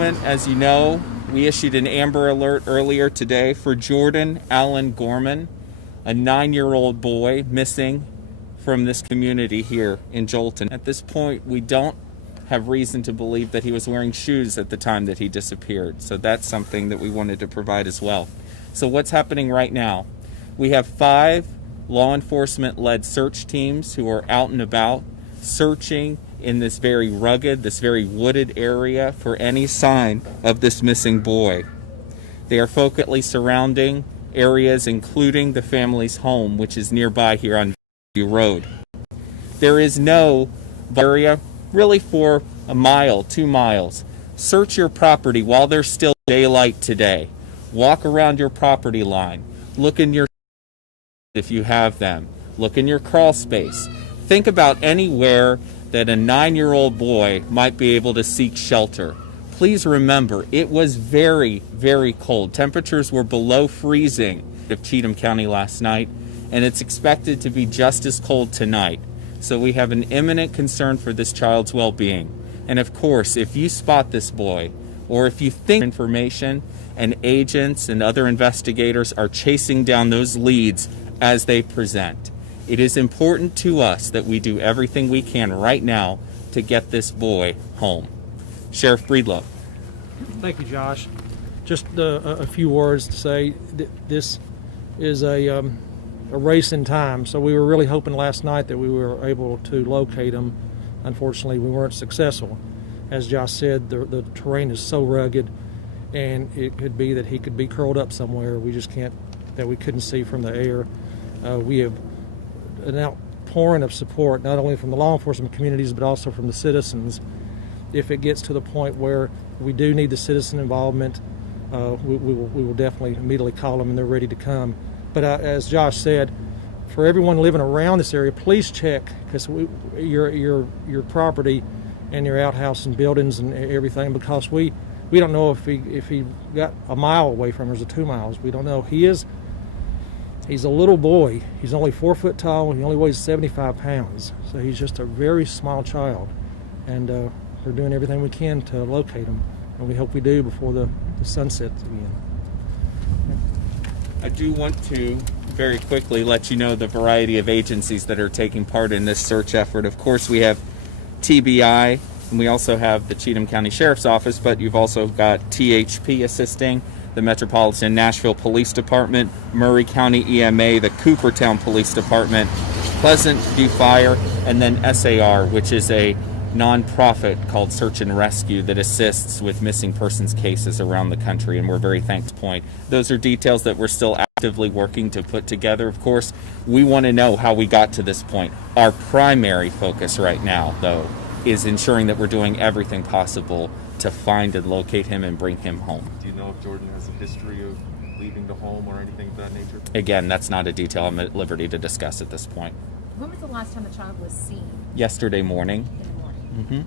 As you know, we issued an Amber Alert earlier today for Jordan Allen Gorman, a 9-year-old boy missing from this community here in Jolton. At this point, we don't have reason to believe that he was wearing shoes at the time that he disappeared. So that's something that we wanted to provide as well. So what's happening right now? We have 5 law enforcement-led search teams who are out and about searching in this very rugged, this very wooded area for any sign of this missing boy. They are focusing surrounding areas, including the family's home, which is nearby here on View Road. There is no area really for a mile, 2 miles. Search your property while there's still daylight today. Walk around your property line. Look in your if you have them. Look in your crawl space. Think about anywhere that a 9-year-old boy might be able to seek shelter. Please remember, it was very, very cold. Temperatures were below freezing of Cheatham County last night, and it's expected to be just as cold tonight. So we have an imminent concern for this child's well-being. And of course, if you spot this boy, or if you think information, and agents and other investigators are chasing down those leads as they present, it is important to us that we do everything we can right now to get this boy home. Sheriff Breedlove. Thank you, Josh. Just a few words to say. This is a race in time. So we were really hoping last night that we were able to locate him. Unfortunately, we weren't successful. As Josh said, the terrain is so rugged, and it could be that he could be curled up somewhere. We just can't, that we couldn't see from the air. We have an outpouring of support, not only from the law enforcement communities, but also from the citizens. If it gets to the point where we do need the citizen involvement, we will definitely immediately call them, and they're ready to come. But as Josh said, for everyone living around this area, please check, because your property and your outhouse and buildings and everything, because we don't know if he got a mile away from us or 2 miles. We don't know. He's a little boy. He's only 4 foot tall. He only weighs 75 pounds. So he's just a very small child. And we're doing everything we can to locate him. And we hope we do before the sun sets again. I do want to very quickly let you know the variety of agencies that are taking part in this search effort. Of course, we have TBI, and we also have the Cheatham County Sheriff's Office, but you've also got THP assisting, the Metropolitan Nashville Police Department, Murray County EMA, the Coopertown Police Department, Pleasant View Fire, and then SAR, which is a nonprofit called Search and Rescue that assists with missing persons cases around the country, and we're very thankful. Those are details that we're still actively working to put together. Of course, we want to know how we got to this point. Our primary focus right now, though, is ensuring that we're doing everything possible to find and locate him and bring him home. Do you know if Jordan has a history of leaving the home or anything of that nature? Again, that's not a detail I'm at liberty to discuss at this point. When was the last time the child was seen? Yesterday morning. In the morning.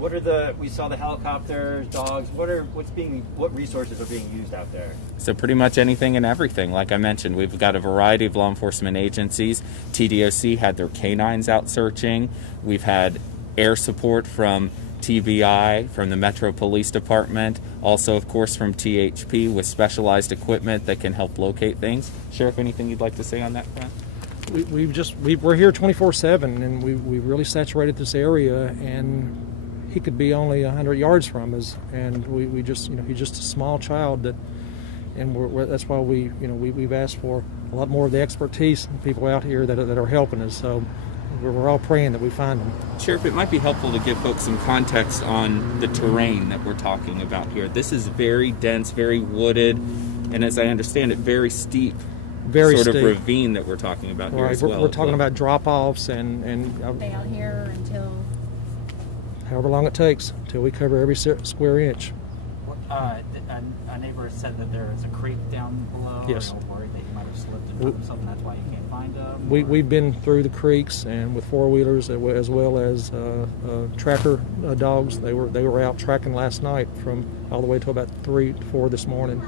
Mm-hmm. We saw the helicopters, dogs. What resources are being used out there? So pretty much anything and everything. Like I mentioned, we've got a variety of law enforcement agencies. TDOC had their canines out searching. We've had air support from TBI, from the Metro Police Department, also of course from THP with specialized equipment that can help locate things. Sheriff, anything you'd like to say on that front? We're here 24/7, and we really saturated this area, and he could be only 100 yards from us, and we just, he's just a small child that's why we've asked for a lot more of the expertise and people out here that are helping us. So we're all praying that we find him. Sheriff, it might be helpful to give folks some context on the terrain that we're talking about here. This is very dense, very wooded, and as I understand it, very steep. Very sort steep. of ravine that we're talking about here as well. We're talking about drop-offs and Stay out here until however long it takes until we cover every square inch. A neighbor said that there is a creek down below. Yes. And worried that he might have slipped and hurt himself, and that's why you can't find him. We've been through the creeks and with four-wheelers as well as tracker dogs. They were out tracking last night from all the way to about 3 to 4 this morning.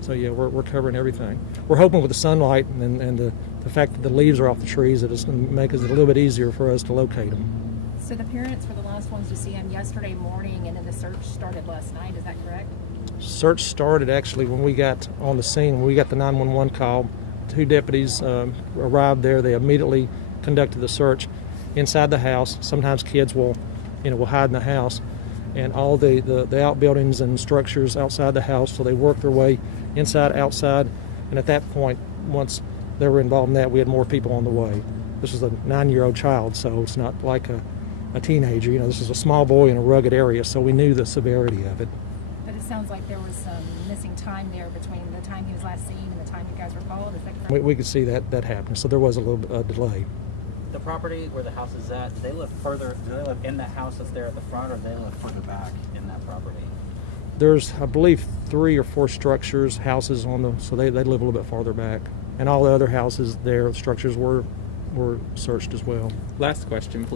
So yeah, we're covering everything. We're hoping with the sunlight and the fact that the leaves are off the trees that it's going to make it a little bit easier for us to locate them. So the parents for the last first ones to see him yesterday morning, and then the search started last night. Is that correct? Search started actually when we got on the scene. When we got the 911 call, 2 deputies arrived there. They immediately conducted the search inside the house. Sometimes kids will hide in the house, and all the outbuildings and structures outside the house. So they worked their way inside, outside, and at that point, once they were involved in that, we had more people on the way. This was a 9-year-old child, so it's not like a teenager. This is a small boy in a rugged area, so we knew the severity of it. But it sounds like there was some missing time there between the time he was last seen and the time you guys were called. Is that correct? We could see that happen, so there was a little bit of delay. The property where the house is at, do they live in that house that's there at the front, or do they live further back in that property? There's, I believe, 3 or 4 houses on them, so they live a little bit farther back. And all the other houses there, structures were searched as well. Last question, please.